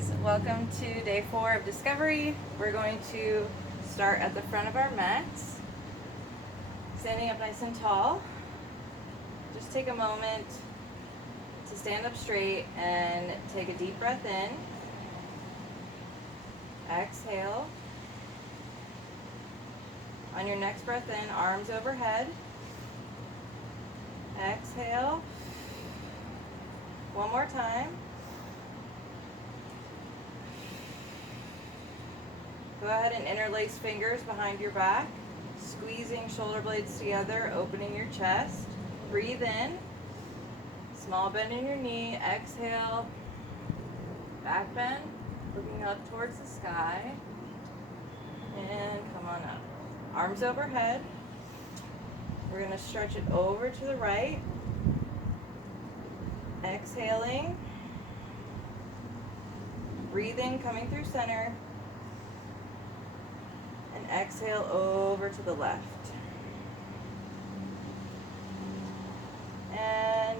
guys, welcome to day 4 of Discovery. We're going to start at the front of our mats, standing up nice and tall. Just take a moment to stand up straight and take a deep breath in. Exhale. On your next breath in, arms overhead. Exhale. One more time. Go ahead and interlace fingers behind your back, squeezing shoulder blades together, opening your chest. Breathe in. Small bend in your knee. Exhale. Back bend, looking up towards the sky. And come on up. Arms overhead. We're going to stretch it over to the right. Exhaling. Breathing, coming through center. And exhale over to the left. And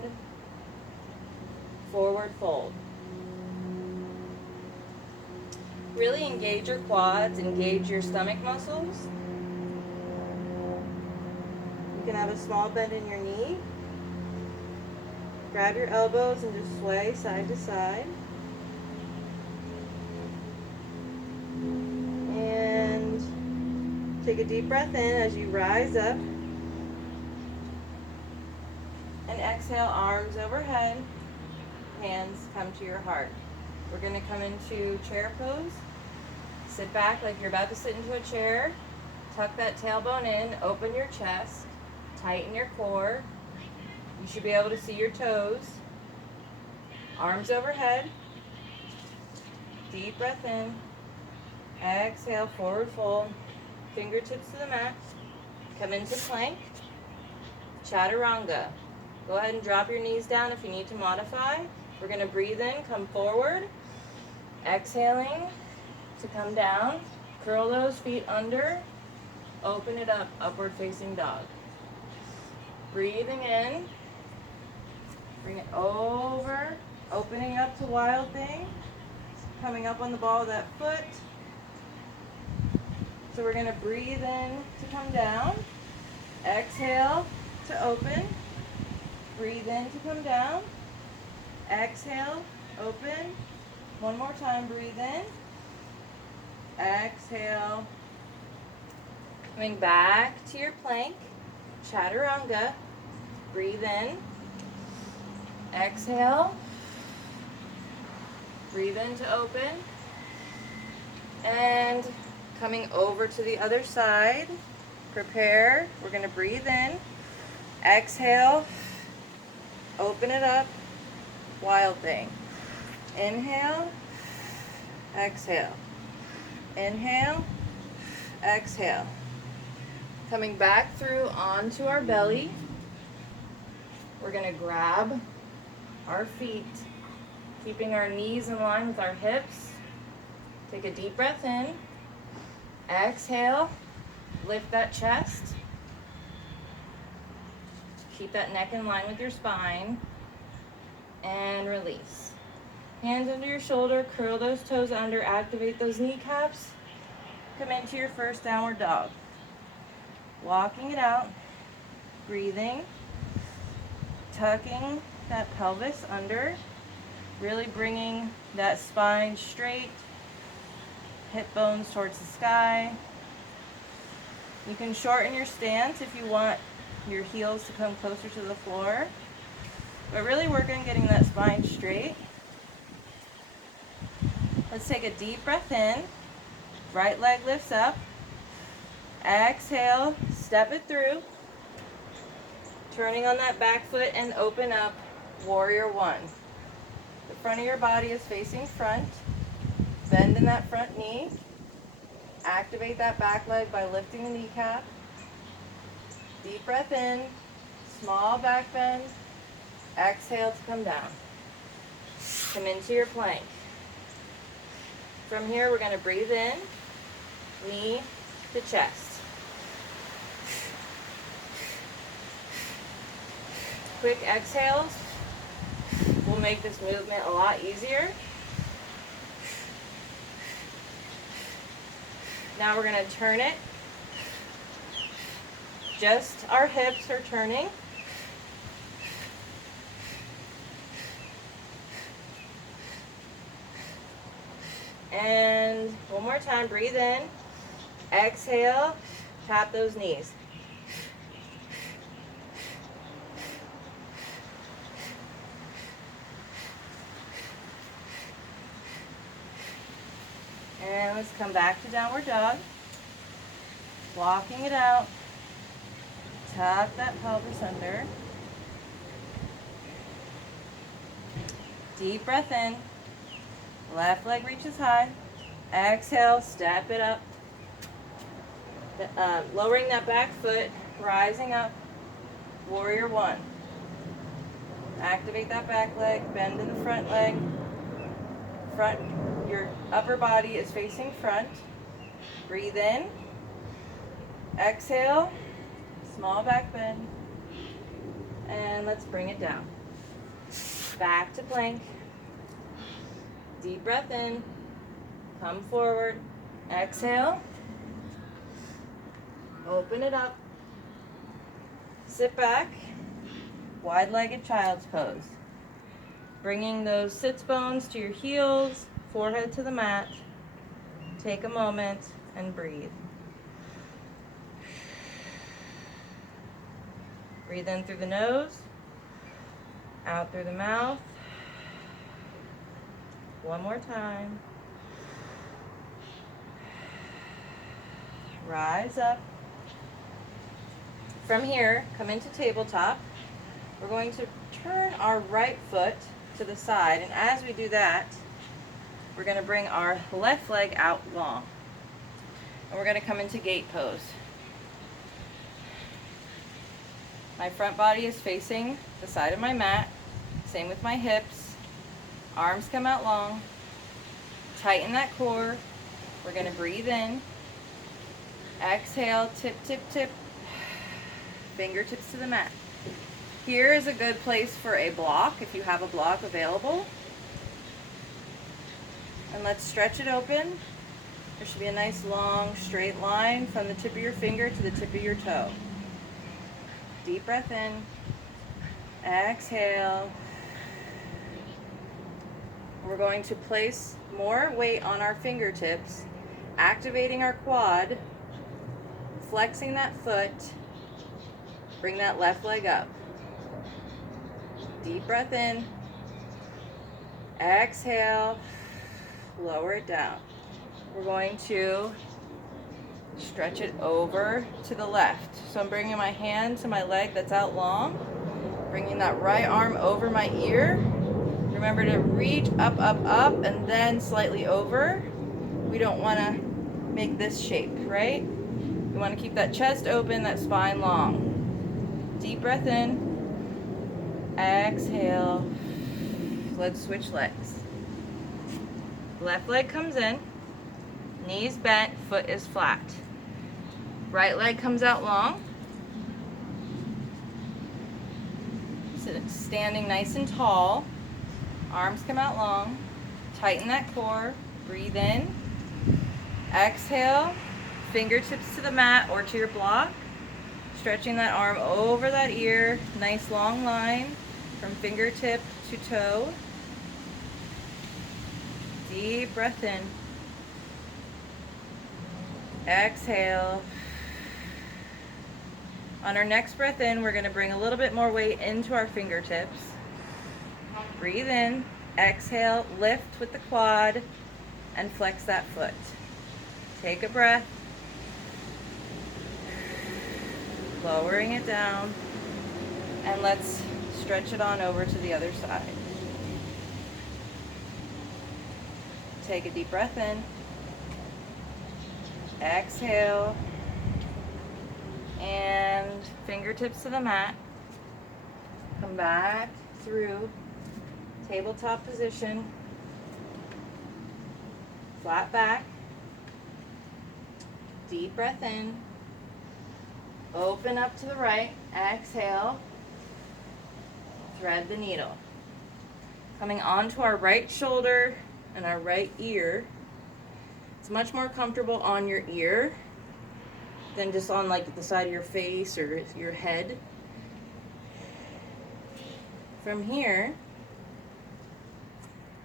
forward fold. Really engage your quads, engage your stomach muscles. You can have a small bend in your knee. Grab your elbows and just sway side to side. And take a deep breath in as you rise up. And exhale, arms overhead, hands come to your heart. We're going to come into chair pose. Sit back like you're about to sit into a chair. Tuck that tailbone in, open your chest, tighten your core. You should be able to see your toes. Arms overhead. Deep breath in. Exhale, forward fold. Fingertips to the mat. Come into plank. Chaturanga. Go ahead and drop your knees down if you need to modify. We're going to breathe in, come forward. Exhaling to come down. Curl those feet under. Open it up, upward facing dog. Breathing in. Bring it over. Opening up to wild thing. Coming up on the ball of that foot. So we're going to breathe in to come down. Exhale to open. Breathe in to come down. Exhale, open. One more time, breathe in. Exhale. Coming back to your plank. Chaturanga. Breathe in. Exhale. Breathe in to open. And coming over to the other side. Prepare. We're going to breathe in. Exhale. Open it up. Wild thing. Inhale. Exhale. Inhale. Exhale. Coming back through onto our belly. We're going to grab our feet, keeping our knees in line with our hips. Take a deep breath in. Exhale. Lift that chest. Keep that neck in line with your spine. And release. Hands under your shoulder, curl those toes under, activate those kneecaps. Come into your first downward dog. Walking it out, breathing, tucking that pelvis under, really bringing that spine straight, hip bones towards the sky. You can shorten your stance if you want your heels to come closer to the floor, but really work on getting that spine straight. Let's take a deep breath in. Right leg lifts up. Exhale, step it through. Turning on that back foot and open up, warrior one. The front of your body is facing front. Bend in that front knee. Activate that back leg by lifting the kneecap. Deep breath in, small back bend. Exhale to come down. Come into your plank. From here, we're going to breathe in, knee to chest. Quick exhales will make this movement a lot easier. Now we're going to turn it. Just our hips are turning. And one more time, breathe in. Exhale, tap those knees. And let's come back to downward dog. Walking it out. Tuck that pelvis under. Deep breath in. Left leg reaches high. Exhale, step it up. Lowering that back foot, rising up. Warrior one. Activate that back leg, bend in the front leg. Your upper body is facing front. Breathe in. Exhale, small back bend. And let's bring it down. Back to plank. Deep breath in. Come forward. Exhale. Open it up. Sit back. Wide-legged child's pose. Bringing those sits bones to your heels, forehead to the mat. Take a moment and breathe. Breathe in through the nose, out through the mouth. One more time. Rise up. From here, come into tabletop. We're going to turn our right foot to the side, and as we do that, we're going to bring our left leg out long. And we're going to come into gate pose. My front body is facing the side of my mat. Same with my hips. Arms come out long. Tighten that core. We're going to breathe in. Exhale, tip, tip, tip. Fingertips to the mat. Here is a good place for a block, if you have a block available. And let's stretch it open. There should be a nice long straight line from the tip of your finger to the tip of your toe. Deep breath in. Exhale. We're going to place more weight on our fingertips, activating our quad, flexing that foot. Bring that left leg up. Deep breath in. Exhale. Lower it down. We're going to stretch it over to the left. So I'm bringing my hand to my leg that's out long. Bringing that right arm over my ear. Remember to reach up, up, up, and then slightly over. We don't want to make this shape, right? We want to keep that chest open, that spine long. Deep breath in. Exhale. Let's switch legs. Left leg comes in. Knees bent, foot is flat. Right leg comes out long. Standing nice and tall. Arms come out long. Tighten that core. Breathe in. Exhale. Fingertips to the mat or to your block. Stretching that arm over that ear. Nice long line from fingertip to toe. Deep breath in. Exhale. On our next breath in, we're going to bring a little bit more weight into our fingertips. Breathe in. Exhale. Lift with the quad and flex that foot. Take a breath. Lowering it down. And let's stretch it on over to the other side. Take a deep breath in. Exhale. And fingertips to the mat. Come back through tabletop position. Flat back. Deep breath in. Open up to the right. Exhale. Thread the needle. Coming onto our right shoulder and our right ear. It's It's much more comfortable on your ear than just on like the side of your face or your head. From here,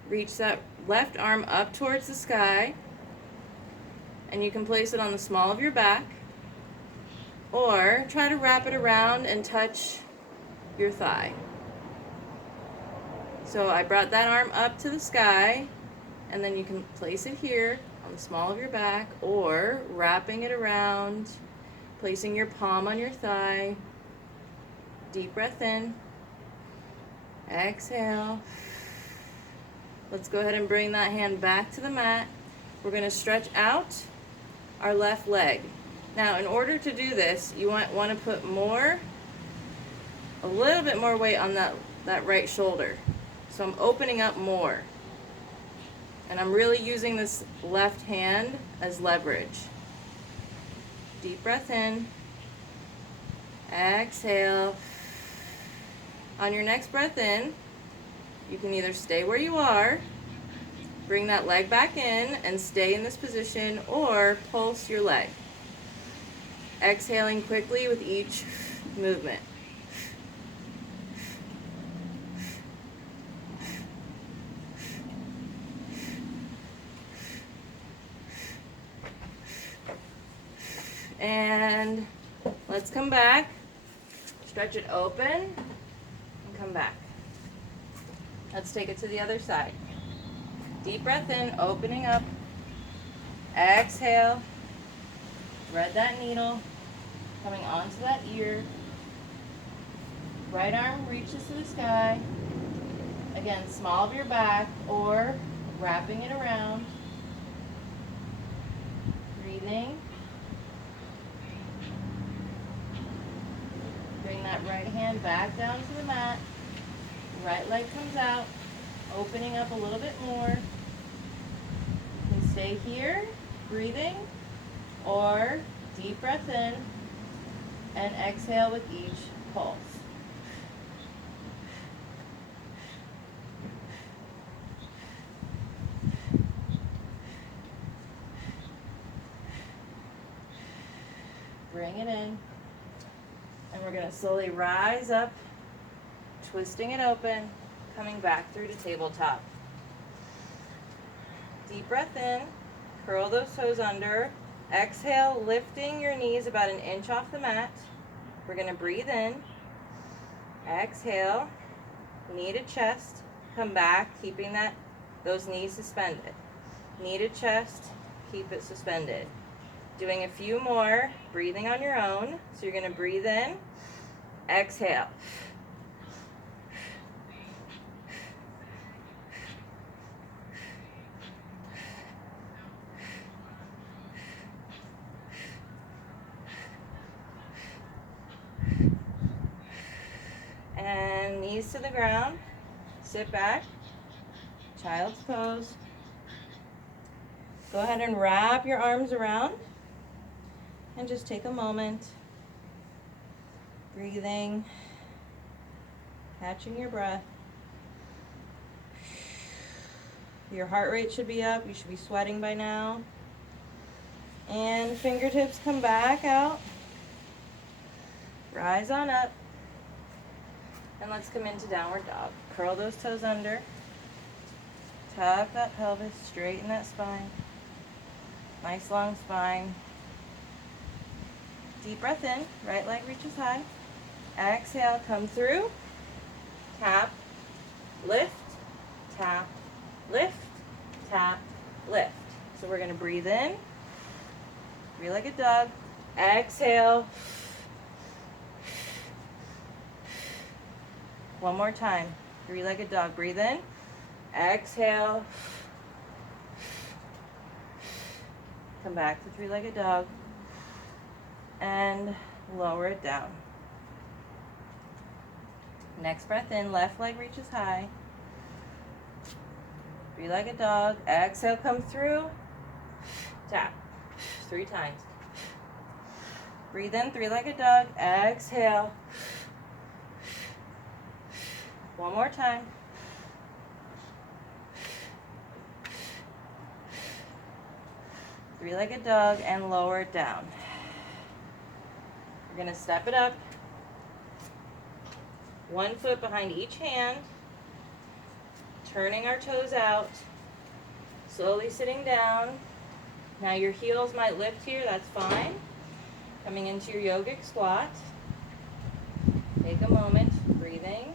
reach that left arm up towards the sky, and you can place it on the small of your back, or try to wrap it around and touch your thigh. So I brought that arm up to the sky, and then you can place it here on the small of your back, or wrapping it around, placing your palm on your thigh. Deep breath in. Exhale. Let's go ahead and bring that hand back to the mat. We're going to stretch out our left leg. Now, in order to do this, you want to put a little bit more weight on that right shoulder. So I'm opening up more. And I'm really using this left hand as leverage. Deep breath in. Exhale. On your next breath in, you can either stay where you are, bring that leg back in and stay in this position, or pulse your leg. Exhaling quickly with each movement. And let's come back. Stretch it open and come back. Let's take it to the other side. Deep breath in, opening up. Exhale. Thread that needle, coming onto that ear. Right arm reaches to the sky. Again, small of your back, or wrapping it around. Breathing. Bring that right hand back down to the mat. Right leg comes out, opening up a little bit more. You can stay here, breathing, or deep breath in and exhale with each pulse. Bring it in. And we're going to slowly rise up, twisting it open, coming back through to tabletop. Deep breath in, curl those toes under. Exhale, lifting your knees about an inch off the mat. We're going to breathe in. Exhale, knee to chest. Come back, keeping those knees suspended. Knee to chest, keep it suspended. Doing a few more, breathing on your own. So you're going to breathe in, exhale. And knees to the ground. Sit back, child's pose. Go ahead and wrap your arms around. And just take a moment, breathing, catching your breath. Your heart rate should be up. You should be sweating by now. And fingertips come back out. Rise on up. And let's come into downward dog. Curl those toes under. Tuck that pelvis, straighten that spine. Nice long spine. Deep breath in, right leg reaches high. Exhale, come through. Tap, lift, tap, lift, tap, lift. So we're going to breathe in, three-legged dog. Exhale. One more time, three-legged dog. Breathe in, exhale. Come back to three-legged dog. And lower it down. Next breath in, left leg reaches high. Three-legged dog. Exhale, come through. Tap. 3 times. Breathe in, three-legged dog. Exhale. One more time. three-legged dog, and lower it down. We're going to step it up. 1 foot behind each hand, turning our toes out, slowly sitting down. Now your heels might lift here, that's fine. Coming into your yogic squat. Take a moment, breathing.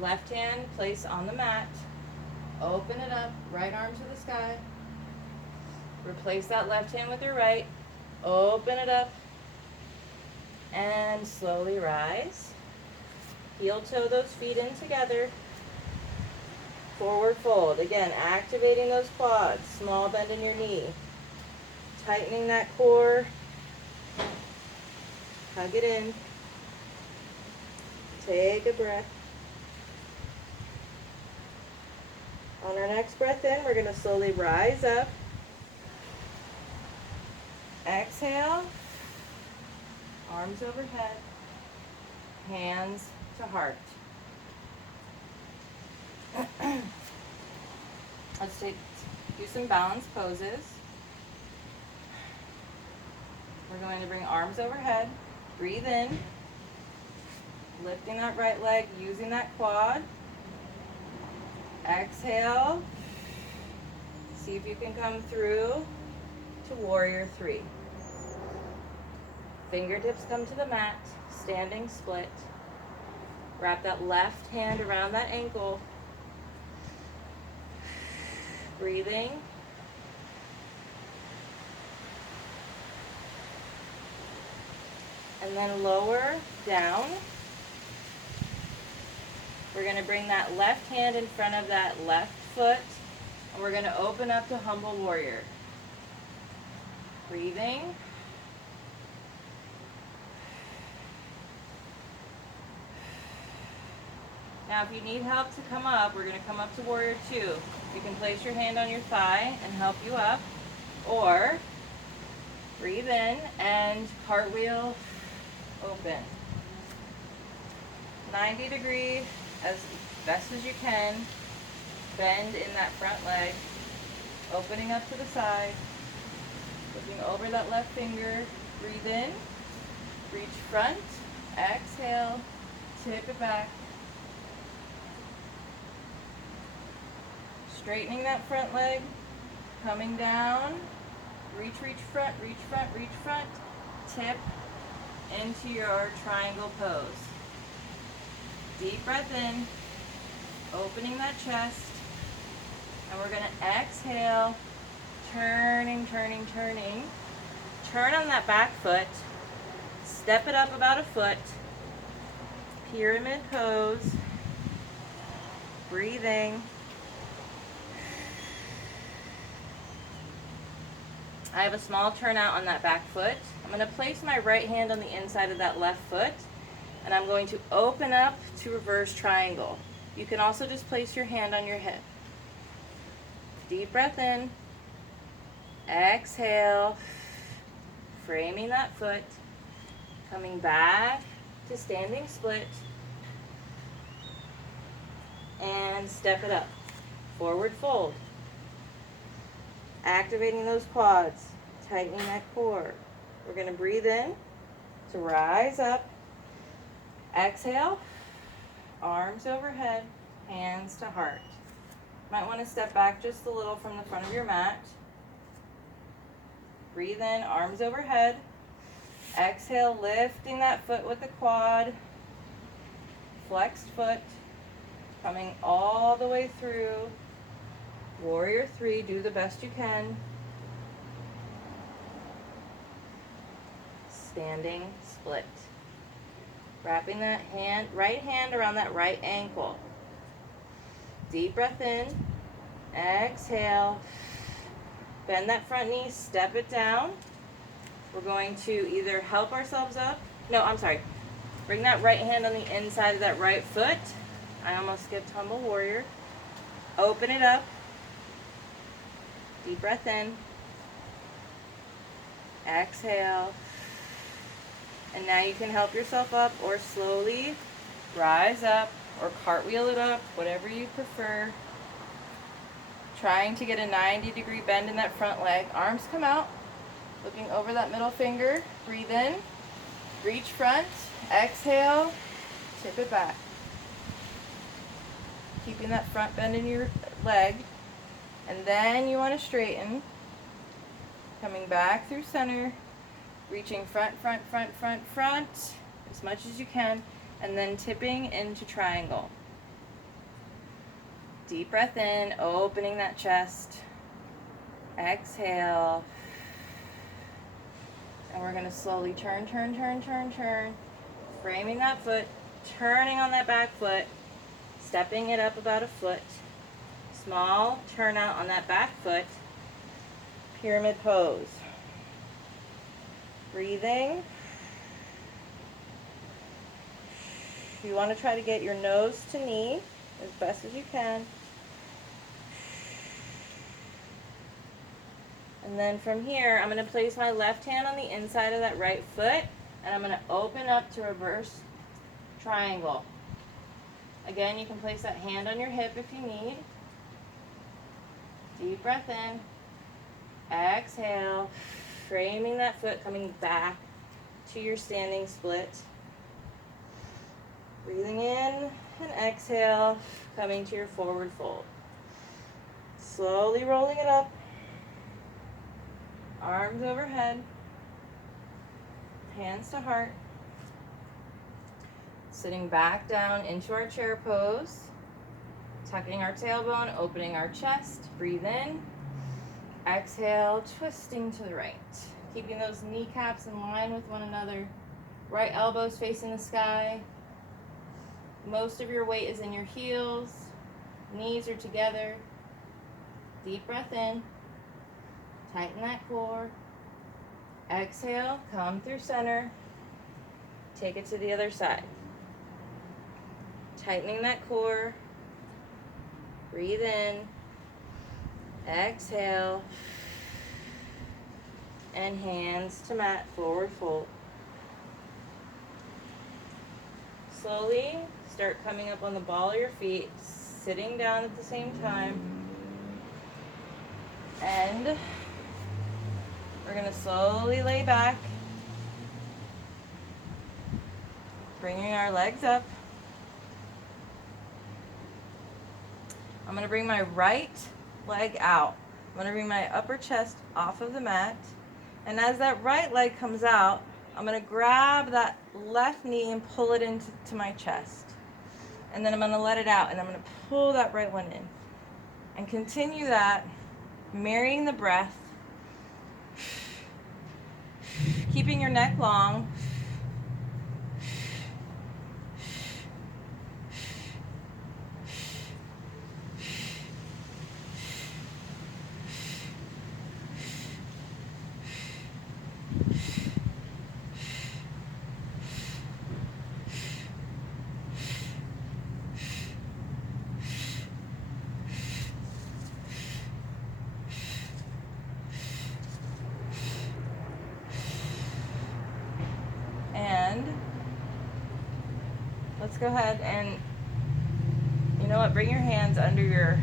Left hand place on the mat. Open it up, right arm to the sky. Replace that left hand with your right. Open it up. And slowly rise. Heel toe those feet in together. Forward fold. Again, activating those quads. Small bend in your knee. Tightening that core. Hug it in. Take a breath. On our next breath in, we're going to slowly rise up. Exhale. Arms overhead. Hands to heart. Let's do some balance poses. We're going to bring arms overhead. Breathe in. Lifting that right leg, using that quad. Exhale. See if you can come through to warrior 3. Fingertips come to the mat, standing split. Wrap that left hand around that ankle. Breathing. And then lower down. We're going to bring that left hand in front of that left foot, and we're going to open up to humble warrior. Breathing. Now if you need help to come up, we're going to come up to warrior 2. You can place your hand on your thigh and help you up, or breathe in and cartwheel open. 90 degree as best as you can. Bend in that front leg, opening up to the side, looking over that left finger. Breathe in, reach front, exhale, tip it back. Straightening that front leg, coming down, reach front, reach front, reach front, tip into your triangle pose. Deep breath in, opening that chest, and we're going to exhale, turning. Turn on that back foot, step it up about a foot, pyramid pose, breathing. I have a small turnout on that back foot. I'm going to place my right hand on the inside of that left foot, and I'm going to open up to reverse triangle. You can also just place your hand on your hip. Deep breath in, exhale, framing that foot, coming back to standing split, and step it up. Forward fold. Activating those quads, tightening that core. We're going to breathe in to rise up. Exhale, arms overhead, hands to heart. Might want to step back just a little from the front of your mat. Breathe in, arms overhead. Exhale, lifting that foot with the quad. Flexed foot, coming all the way through. Warrior 3, do the best you can. Standing split. Wrapping that right hand around that right ankle. Deep breath in. Exhale. Bend that front knee, step it down. We're going to either help ourselves up. Bring that right hand on the inside of that right foot. I almost skipped humble warrior. Open it up. Deep breath in. Exhale. And now you can help yourself up or slowly rise up or cartwheel it up, whatever you prefer. Trying to get a 90-degree bend in that front leg. Arms come out, looking over that middle finger. Breathe in, reach front, exhale, tip it back. Keeping that front bend in your leg. And then you want to straighten. Coming back through center, reaching front, front, front, front, front, as much as you can, and then tipping into triangle. Deep breath in, opening that chest. Exhale. And we're going to slowly turn, turn, turn, turn, turn. Framing that foot, turning on that back foot, stepping it up about a foot. Small turnout on that back foot. Pyramid pose. Breathing. You want to try to get your nose to knee as best as you can. And then from here, I'm going to place my left hand on the inside of that right foot, and I'm going to open up to reverse triangle. Again, you can place that hand on your hip if you need. Deep breath in. Exhale. Framing that foot, coming back to your standing split. Breathing in and exhale, coming to your forward fold. Slowly rolling it up. Arms overhead, hands to heart. Sitting back down into our chair pose. Tucking our tailbone, opening our chest. Breathe in. Exhale, twisting to the right. Keeping those kneecaps in line with one another. Right elbows facing the sky. Most of your weight is in your heels. Knees are together. Deep breath in. Tighten that core. Exhale, come through center. Take it to the other side. Tightening that core. Breathe in. Exhale. And hands to mat, forward fold. Slowly start coming up on the ball of your feet, sitting down at the same time. And we're going to slowly lay back, bringing our legs up. I'm going to bring my right leg out. I'm going to bring my upper chest off of the mat. And as that right leg comes out, I'm going to grab that left knee and pull it into my chest. And then I'm going to let it out, and I'm going to pull that right one in. And continue that, marrying the breath. Keeping your neck long. And let's go ahead and, you know what, bring your hands under your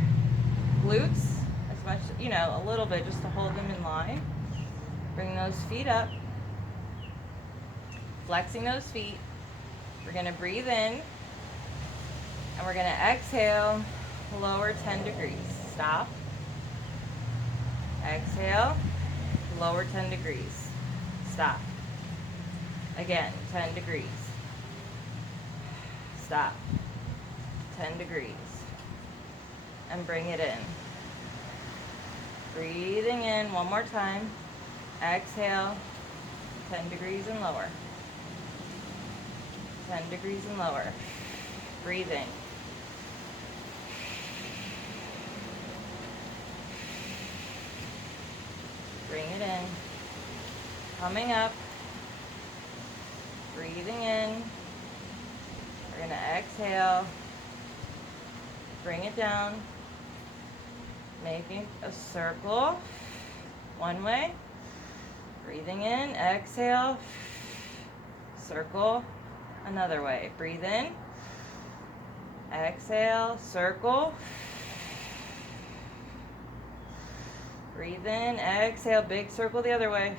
glutes as much, a little bit, just to hold them in line. Bring those feet up, flexing those feet. We're going to breathe in, and we're going to exhale, lower 10 degrees. Stop. Exhale, lower 10 degrees. Stop. Again, 10 degrees. Stop. 10 degrees. And bring it in. Breathing in one more time. Exhale, 10 degrees and lower. 10 degrees and lower. Breathing. Bring it in. Coming up. Breathing in. We're going to exhale. Bring it down. Making a circle. One way. Breathing in. Exhale. Circle. Another way. Breathe in. Exhale, circle. Breathe in, exhale, big circle the other way.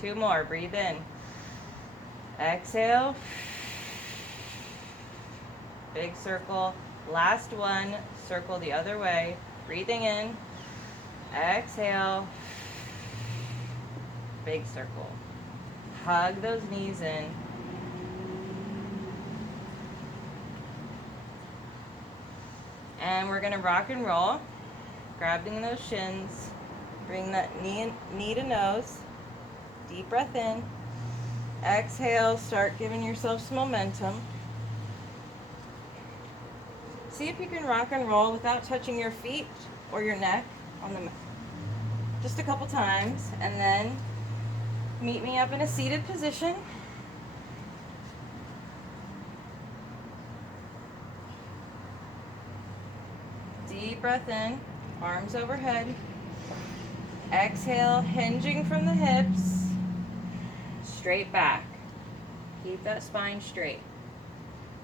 2 more, breathe in. Exhale. Big circle. Last one, circle the other way. Breathing in. Exhale. Big circle. Hug those knees in. And we're gonna rock and roll. Grabbing those shins. Bring that knee to nose. Deep breath in. Exhale, start giving yourself some momentum. See if you can rock and roll without touching your feet or your neck on the mat. Just a couple times, and then meet me up in a seated position. Deep breath in, arms overhead. Exhale, hinging from the hips, straight back. Keep that spine straight.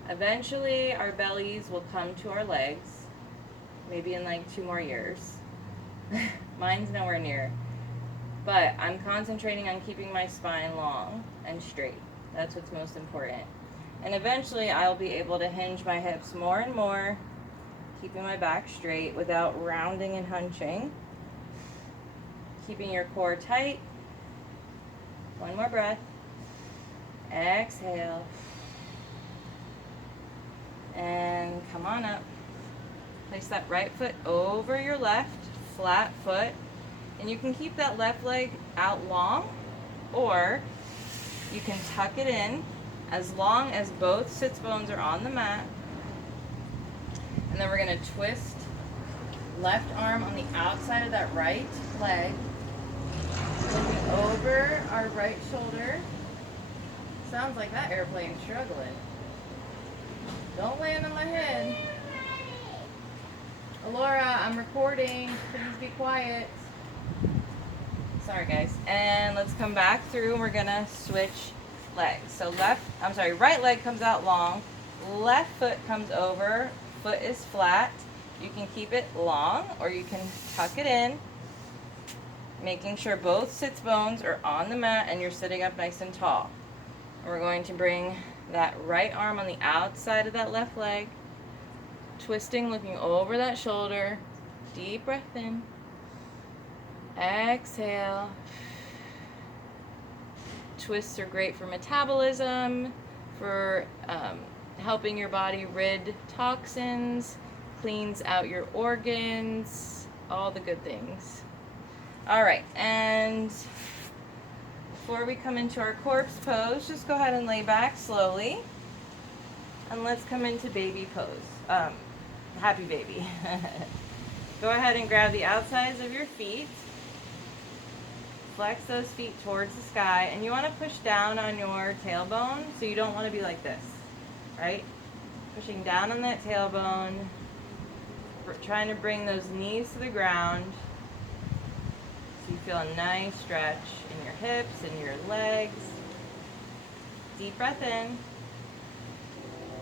Eventually, our bellies will come to our legs, maybe in like 2 more years. Mine's nowhere near. But I'm concentrating on keeping my spine long and straight. That's what's most important. And eventually, I'll be able to hinge my hips more and more, keeping my back straight without rounding and hunching. Keeping your core tight. 1 more breath. Exhale. And come on up. Place that right foot over your left, flat foot. And you can keep that left leg out long, or you can tuck it in as long as both sits bones are on the mat. And then we're gonna twist left arm on the outside of that right leg. Looking over our right shoulder. Sounds like that airplane's struggling. Don't land on my head. Alora, I'm recording. Please be quiet. Sorry, guys. And let's come back through and we're gonna switch legs. So right leg comes out long. Left foot comes over. Foot is flat. You can keep it long or you can tuck it in, making sure both sits bones are on the mat and you're sitting up nice and tall. And we're going to bring that right arm on the outside of that left leg, twisting, looking over that shoulder. Deep breath in. Exhale. Twists are great for metabolism, for helping your body rid toxins, cleans out your organs, all the good things. All right, and before we come into our corpse pose, just go ahead and lay back slowly. And let's come into baby pose. Happy baby. Go ahead and grab the outsides of your feet. Flex those feet towards the sky. And you want to push down on your tailbone, so you don't want to be like this, right? Pushing down on that tailbone. Trying to bring those knees to the ground. So you feel a nice stretch in your hips and your legs. Deep breath in.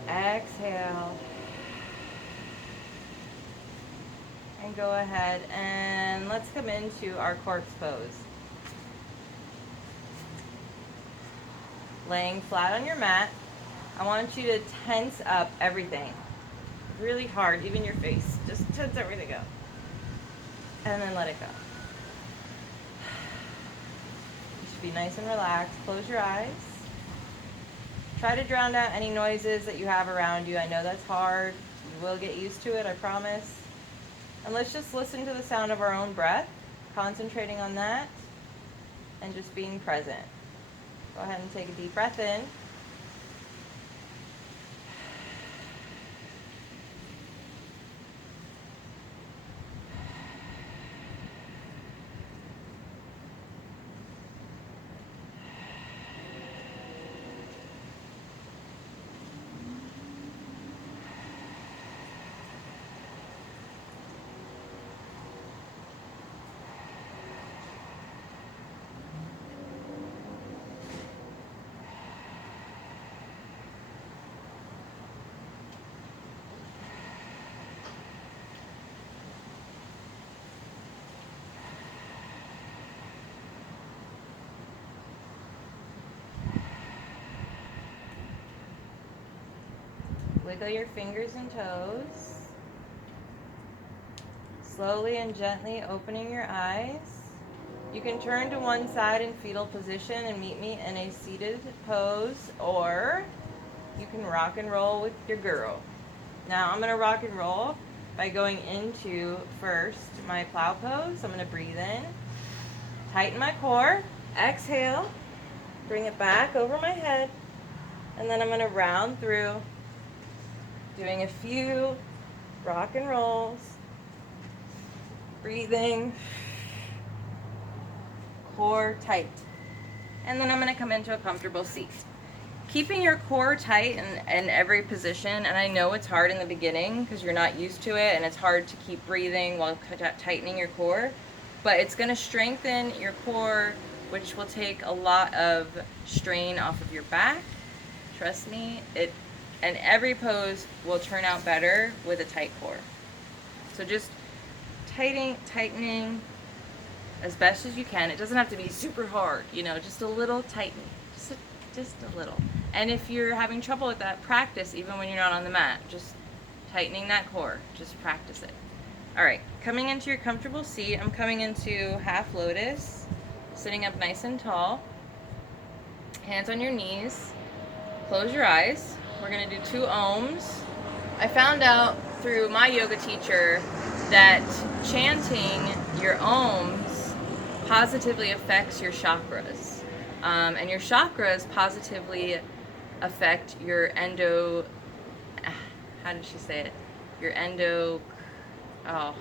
Exhale. And go ahead and let's come into our corpse pose. Laying flat on your mat, I want you to tense up everything. Really hard, even your face. Just tense everything up. And then let it go. You should be nice and relaxed. Close your eyes. Try to drown out any noises that you have around you. I know that's hard. You will get used to it, I promise. And let's just listen to the sound of our own breath, concentrating on that, and just being present. Go ahead and take a deep breath in. Wiggle your fingers and toes. Slowly and gently opening your eyes. You can turn to one side in fetal position and meet me in a seated pose, or you can rock and roll with your girl. Now I'm going to rock and roll by going into first my plow pose. I'm going to breathe in, tighten my core, exhale, bring it back over my head, and then I'm going to round through, doing a few rock and rolls, breathing, core tight. And then I'm going to come into a comfortable seat. Keeping your core tight in every position, and I know it's hard in the beginning because you're not used to it and it's hard to keep breathing while tightening your core, but it's going to strengthen your core, which will take a lot of strain off of your back. Trust me, and every pose will turn out better with a tight core. So just tightening as best as you can. It doesn't have to be super hard, just a little tightening, just a little. And if you're having trouble with that, practice even when you're not on the mat. Just tightening that core. Just practice it. All right, coming into your comfortable seat, I'm coming into half lotus, sitting up nice and tall. Hands on your knees. Close your eyes. We're going to do 2 ohms. I found out through my yoga teacher that chanting your ohms positively affects your chakras. And your chakras positively affect your how did she say it? Your now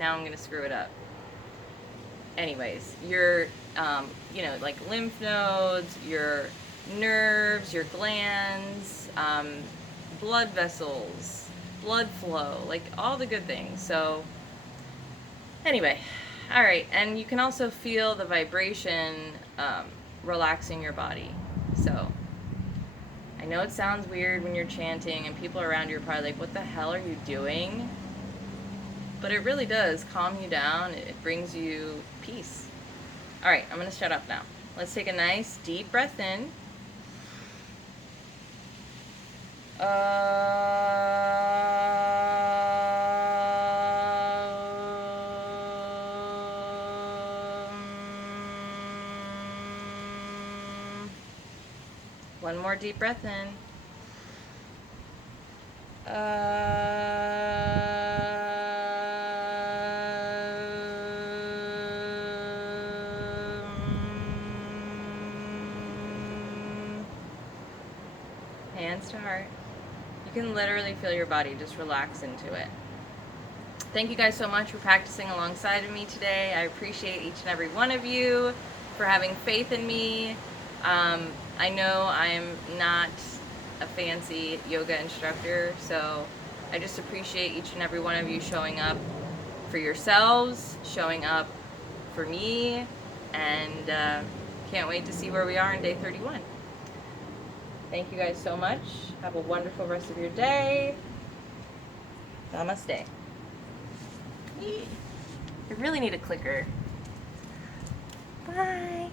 I'm going to screw it up. Anyways, your, like lymph nodes, your nerves, your glands, blood vessels, blood flow, like all the good things. So anyway, all right, and you can also feel the vibration relaxing your body. So I know it sounds weird when you're chanting and people around you are probably like, what the hell are you doing? But it really does calm you down. It brings you peace. All right, I'm going to shut up now. Let's take a nice deep breath in. One more deep breath in. Hands to heart. You can literally feel your body just relax into it. Thank you guys so much for practicing alongside of me today. I appreciate each and every one of you for having faith in me. I know I'm not a fancy yoga instructor, so I just appreciate each and every one of you showing up for yourselves, showing up for me, and can't wait to see where we are in day 31. Thank you guys so much. Have a wonderful rest of your day. Namaste. I really need a clicker. Bye.